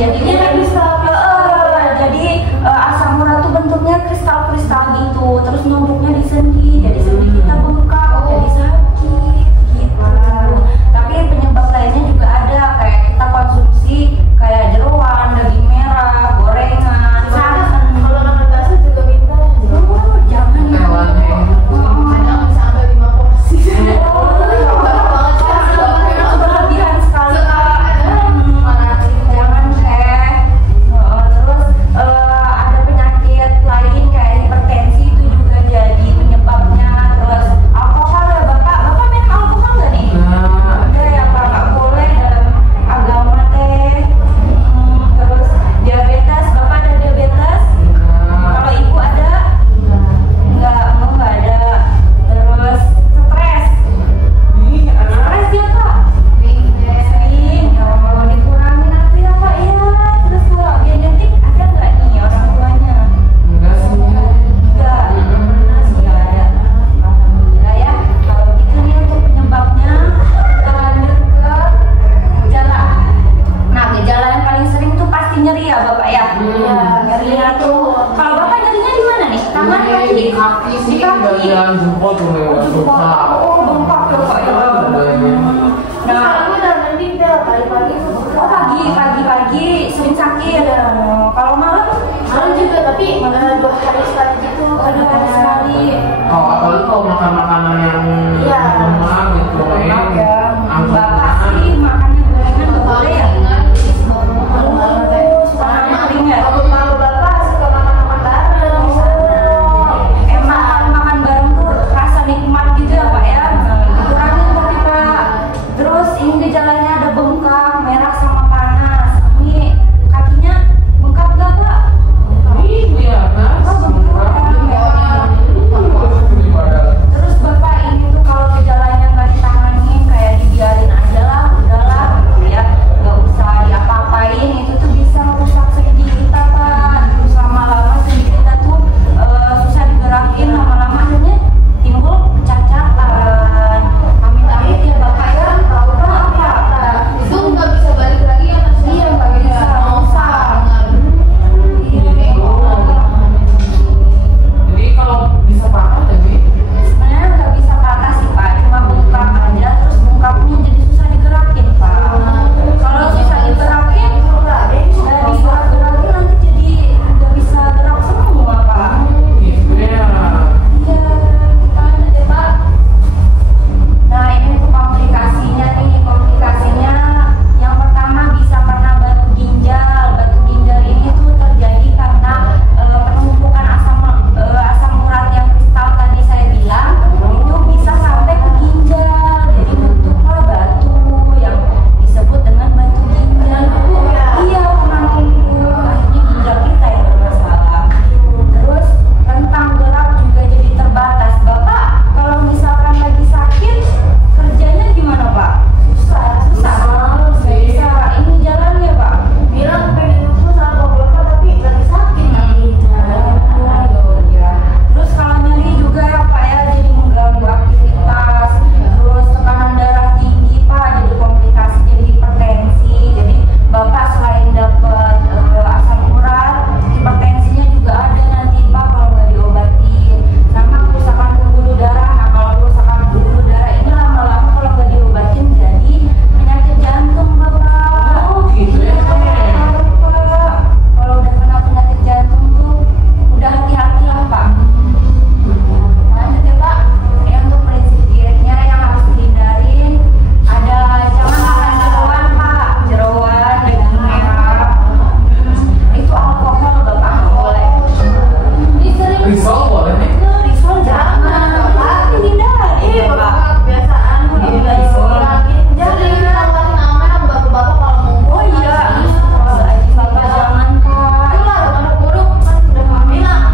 jadinya jadi asam urat tuh bentuknya kristal-kristal gitu, terus numpuknya di sendi, jadi sendi kita bengkak, jadi sakit gitu. Tapi penyebab lainnya juga ada, kayak kita konsumsi kayak jeroan, daging merah, gorengan, santan. Kalau makan bakso juga minta Jangan ya. kadang sampai 5 porsi. Berlebihan sekali jangan terus ada penyakit lain kayak hipertensi itu juga jadi penyebabnya. Terus alkohol ya bapak minum alkohol nggak nih? Ada ya pak, nggak boleh dalam agama teh. Terus diabetes, bapak ada diabetes? Kalau ibu ada? Nggak ada. Terus stres dia pak? Sering, kalau dikurangin apa ya pak ya? Terus kalau genetik ada nggak nih orang tuanya? Nggak ada. Alhamdulillah ya. Kalau gitu nih untuk penyebabnya, kita lanjut ke gejala. Nah, gejala yang paling sering tuh pasti nyeri ya bapak ya? Nyerinya tuh, kalau bapak nyerinya di mana nih? Tangan, kaki? Di kaki sih, bagian jempol tuh lewat bengkak. Oh, bengkak ya pak ya. Nah, Aku udah mandi pagi-pagi. pagi sering sakit. Kalau malam Malam juga, tapi 2 hari sekali gitu. 2 hari sekali. Oh, apalagi kalau makan makanan yang Iya. lemak gitu Lemak ya. anggur. Bapak sih makannya gorengan nggak boleh ya? Suka makan kering ya? Kalau bapak suka makan bareng. Emang makan bareng tuh rasa nikmat gitu ya pak ya? Dikurangin tapi pak. Terus ini gejalanya ada bengkak, merah sama panas. Ini kakinya bengkak nggak pak? Iya, kan? Terus bapak ini tuh kalau gejalanya nggak ditangani kayak dibiarin aja lah, udahlah gitu ya, nggak usah diapa-apain, itu tuh bisa merusak sendi kita pak. Terus lama-lama sendi kita tuh susah digerakin, lama-lama akhirnya timbul kecacatan. Amit-amit ya bapak ya, tahu apa? Itu nggak bisa balik lagi ya mas? Iya nggak bisa, nggak usah. Jadi kalau bisa patah jadi Sebenarnya nggak bisa patah sih pak, cuma bengkak aja, terus bengkaknya jadi susah digerakin pak. Kalau susah digerakin, digerak-gerakin nanti jadi nggak bisa gerak semua pak. gitu ya. Iya, kita lanjut ya pak. Nah ini untuk komplikasinya nih, komplikasinya yang pertama bisa karena batu ginjal. Batu ginjal ini tuh terjadi karena penumpukan asam urat yang kristal tadi saya bilang itu bisa sampai ke ginjal, jadi bentuklah batu yang disebut dengan batu ginjal. Iya, pernah numpuk, akhirnya ginjal kita yang bermasalah. Terus rentang gerak juga jadi terbatas. Bapak kalau misalkan lagi sakit kerjanya gimana pak? Susah nggak bisa ini jalannya pak. Bilang pengen nyusul sama bapak tapi lagi sakit nanti. Ya. Terus kalau nyeri juga ya pak ya, jadi mengganggu aktivitas. Terus tekanan darah tinggi pak, jadi komplikasi, jadi hipertensi. Jadi bapak selain dapat asam urat, hipertensinya juga ada nanti pak kalau nggak diobatin. Sama kerusakan pembuluh darah. Nah kalau kerusakan pembuluh darah ini lama-lama kalau nggak diobatin jadi penyakit jantung bapak. Oh, gitu ya. Pak, kalau udah kena penyakit jantung tuh udah hati-hati lah pak. Lanjut ya pak. Ya untuk prinsip dietnya yang harus dihindarin ada jangan makan jeroan pak, jeroan, daging merah. Itu alkohol bapak nggak boleh. Risol boleh nih. Risol jangan pak, dihindari Iya pak. bapak kebiasaan Iya, kurangin. Jadi kita ngasih nama bapak-bapak kalau mau. Oh iya, bapak jangan pak. Itulah anak buruk kan udah mama bilang.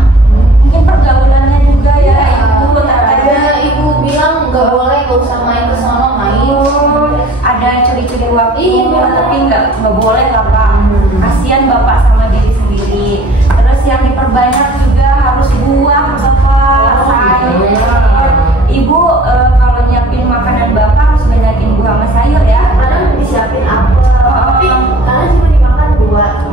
Mungkin pergaulannya juga ya ibu Ada ibu bilang nggak boleh, nggak usah main ke sono main. ada curi-curi waktu, Iya. tapi nggak boleh lah pak. Kasihan bapak sama diri sendiri. Terus yang diperbanyak juga harus buah bapak, sayur. Ibu kalau nyiapin makanan bapak harus banyakin buah sama sayur ya. Kadang disiapin apel, tapi kadang cuma dimakan 2.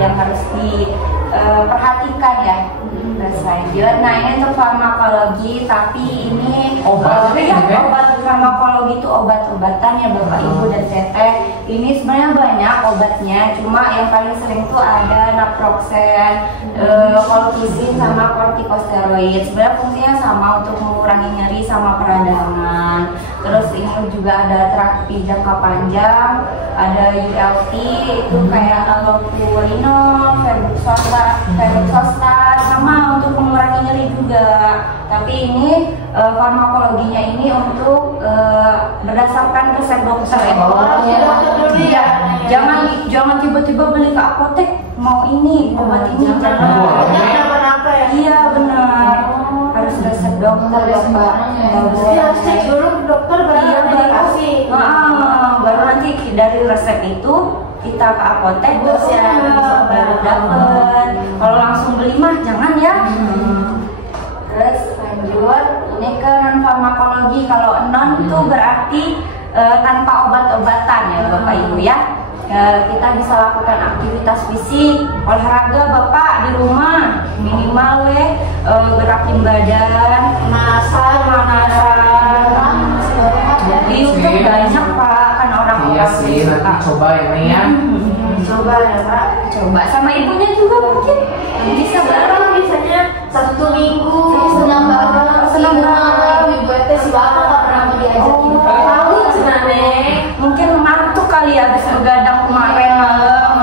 yang harus diperhatikan ya. Terus lanjut, nah ini untuk farmakologi, tapi ini obat farmakologi itu obat-obatan ya Bapak Ibu dan Teteh. Ini sebenarnya banyak obatnya, cuma yang paling sering tuh ada naproxen, colchicine sama kortikosteroid. Sebenarnya fungsinya sama untuk mengurangi nyeri sama peradangan. Terus ini juga ada terapi jangka panjang, ada ULT itu kayak allopurinol, febuxostat, sama untuk mengurangi nyeri juga. Tapi ini farmakologinya ini untuk berdasarkan resep dokter ya. Iya, jangan tiba-tiba beli ke apotek mau ini obat ini jangan. Iya benar, harus resep dokter Bapak. Harus cek dulu ke dokter baru dikasih. Baru nanti dari resep itu kita ke apotek baru dapat. Kalau langsung beli mah jangan ya. Terus lanjut, ini ke non farmakologi. Kalau non itu berarti tanpa obat-obatan ya Bapak Ibu ya. Kita bisa lakukan aktivitas fisik, olahraga Bapak di rumah minimal gerakin badan, pemanasan. Di YouTube banyak Pak, kan orang-orang. Iya sih, nanti coba ini ya. Coba ya Pak. Coba sama ibunya juga mungkin bisa bareng. Biasanya 1 minggu Senang banget. ibu teh si bapak nggak pernah mau diajakin. Tahu sebenarnya. Mungkin ngantuk kali ya habis begadang kemarin malam.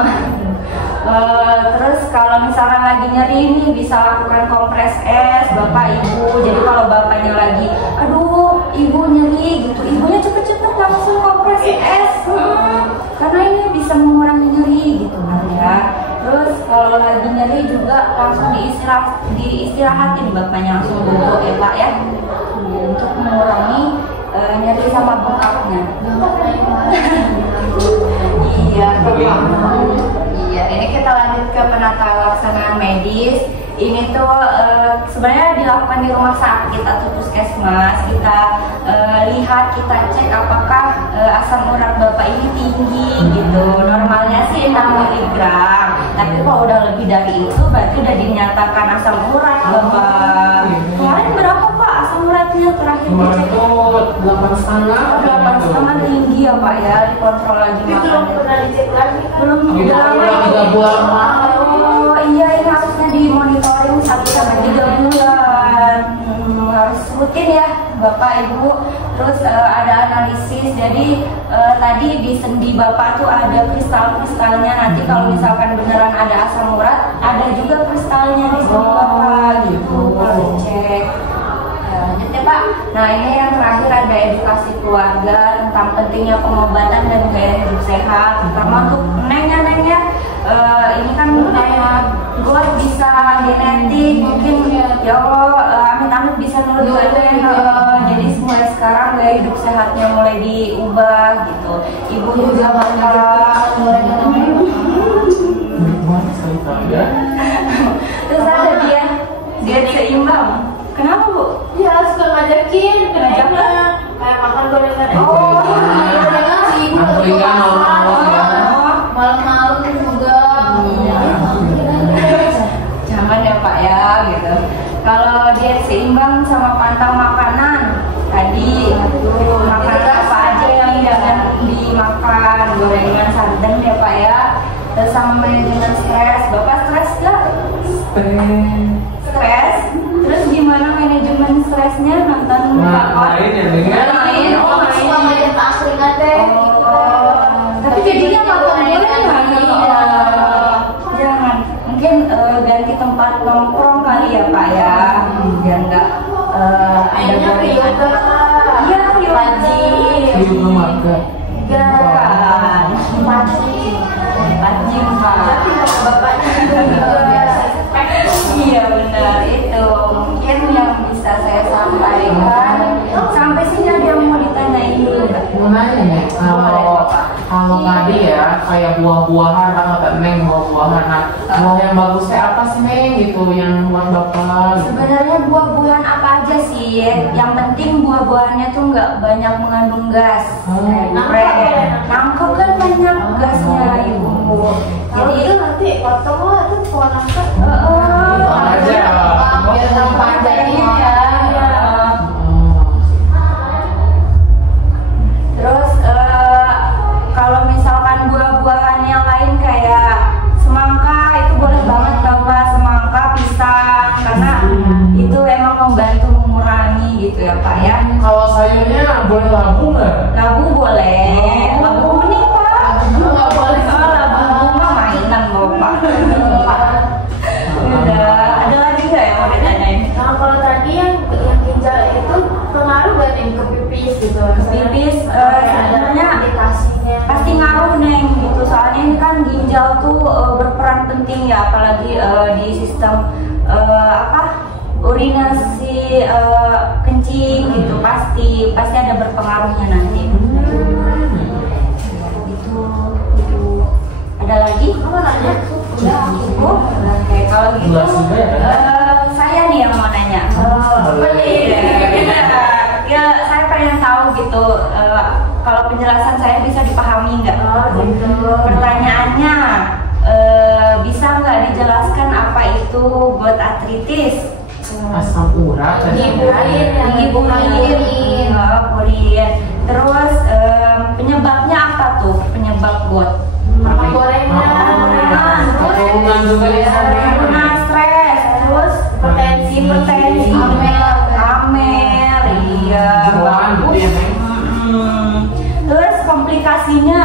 Terus kalau misalnya lagi nyeri ini bisa lakukan kompres es Bapak Ibu. Jadi kalau bapaknya lagi aduh ibu nyeri gitu, ibunya cepet-cepet langsung kompres es. Karena ini bisa mengurangi nyeri gitu kan ya. Terus kalau lagi nyeri juga langsung diistirahatin bapaknya langsung duduk ya Pak ya. Untuk mengurangi nyeri sama bengkaknya. Iya, iya. Ini kita lanjut ke penata laksanaan medis. Ini tuh sebenarnya dilakukan di rumah sakit atau puskesmas. Kita lihat, kita cek apakah asam urat Bapak ini tinggi gitu. Normalnya sih 6 mg. Tapi kalau udah lebih dari itu berarti udah dinyatakan asam urat Bapak. Kemarin berapa Pak asam uratnya terakhir Kemarin dicek? tuh 8,5. 8,5 tinggi ya Pak ya, dikontrol lagi Tapi belum makannya. pernah dicek lagi kan? Belum Gitu, udah lama udah 3 bulan. Oh iya, ini harusnya dimonitoring 1-3 bulan. Harus rutin ya Bapak Ibu. Terus ada analisis. Jadi tadi di sendi Bapak tuh ada kristal-kristalnya. Nanti kalau misalkan beneran ada asam urat, ada juga kristalnya di sendi Bapak gitu. Kalau dicek. Lanjut ya Pak. Nah ini yang terakhir ada edukasi keluarga tentang pentingnya pengobatan dan gaya hidup sehat, terutama untuk Neng ya. Ini kan kayak gue bisa genetik, mungkin ya Allah amit-amit bisa nurut Neng. Jadi mulai sekarang gaya hidup sehatnya mulai diubah gitu. Ibu juga bakal terus ada dia seimbang. Kenapa Bu? Iya, suka ngajakin kenapa? Kayak makan gorengan. Oh, gorengan si ibu Gorengan malam-malam ya. malam-malam juga. Jangan ya Pak ya gitu. Kalau diet seimbang sama pantang makanan tadi makanan apa aja yang jangan dimakan, gorengan, santan ya Pak ya. Terus sama manajemen stres. Bapak stres gak? Stres? Terus gimana manajemen stresnya? Nonton Main ya dengan main, Suka ngajak ke asringan teh. tapi jadinya makan gorengan. Jangan, mungkin ganti tempat nongkrong kali ya Pak ya, biar nggak ada gorengan. Iya, wajib. Yoga makan. Jangan, wajib Pak. Tapi bapaknya juga. Iya benar itu. Mungkin yang bisa saya sampaikan. Sampai sini ada yang mau ditanyain dulu nggak? Mau nanya nih, kalau tadi ya kayak buah-buahan kan kata Neng buah-buahan. Nah, buah yang bagusnya apa sih Neng gitu yang buat Bapak? Gitu. Sebenarnya buah-buahan apa aja sih? Yang penting buah-buahannya tuh nggak banyak mengandung gas. Nangka kan banyak gasnya Ibu. Kalau Jadi itu nanti potong lah itu pohon apa? aja. Biar tampak jadi ya. terus kalau misalkan buah-buahan yang lain kayak semangka itu boleh banget Bapak, semangka, pisang karena itu emang membantu mengurangi gitu ya Pak ya. Kalau sayurnya boleh labu nggak? Labu boleh, labu kuning Pak. Nggak boleh. Oh, labu bunga mainan Bapak. Udah, ada lagi nggak yang mau ditanyain? Nah kalau tadi yang ginjal itu pengaruh gak nih ke pipis gitu? Pipis Ada sebenarnya indikasinya. pasti ngaruh Neng gitu, soalnya ini kan ginjal tuh berperan penting ya, apalagi di sistem urinasi kencing gitu, pasti ada berpengaruhnya nanti. Gitu. Ada lagi? Kamu nanya? Udah cukup. Oke, kalau gitu Jelas juga ya, saya nih yang mau nanya. Boleh. Ya, saya pengen tahu gitu. Kalau penjelasan saya bisa dipahami nggak? Gitu. Pertanyaannya, bisa nggak dijelaskan apa itu gout arthritis? Asam urat tadi. Purin. Terus penyebabnya apa tuh? Penyebab gout? Gorengan. Gorengan juga ya. Karena stres, terus hipertensi, amer, iya. Bawaan gitu ya, Neng? Terus komplikasinya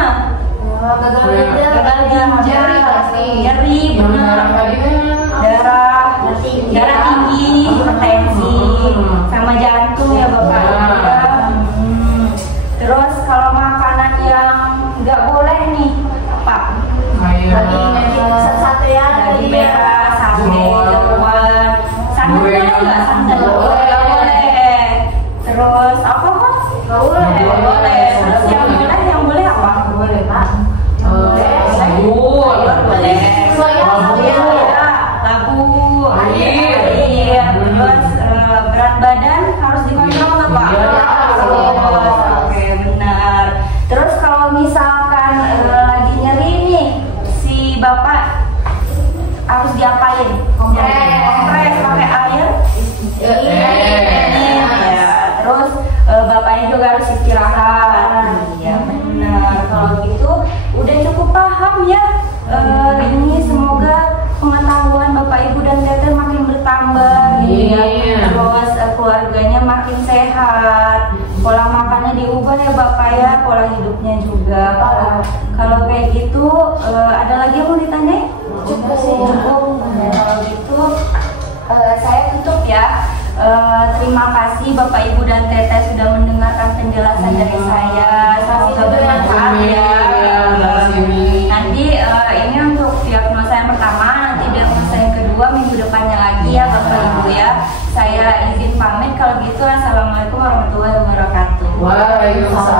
Gagal ginjal. nyeri, Yang darah tadi kan darah tinggi, hipertensi, sama jantung ya Bapak. Terus kalau makanan yang nggak boleh nih apa? kayak Satu ya. Daging merah, sate, jeruan, santan boleh nggak? Santan boleh. Terus apa kok? Boleh. Terus yang boleh apa? Boleh Pak. sayur. Boleh. Labu. Labu, air. Terus berat badan harus dikontrol nggak Pak? Iya. Oke, benar. Terus kalau misalkan lagi nyeri nih, si Bapak harus diapain? Kompres pakai air. Ya. Terus bapaknya juga harus istirahat. Iya benar. Kalau gitu udah cukup paham ya. Ini semoga pengetahuan Bapak Ibu dan Teteh makin bertambah gitu ya. Terus keluarganya makin sehat. Pola makannya diubah ya Bapak ya, pola hidupnya juga. Kalau kayak gitu ada lagi yang mau ditanyain? Cukup sih. Cukup. Kalau gitu saya tutup ya. Terima kasih Bapak Ibu dan Teteh sudah mendengarkan penjelasan dari saya. Semoga bermanfaat ya. Nanti ini untuk diagnosa yang pertama, nanti diagnosa yang kedua minggu depannya lagi ya Bapak Ibu ya. Saya izin pamit kalau gitu. Assalamualaikum warahmatullahi wabarakatuh. Waalaikumsalam.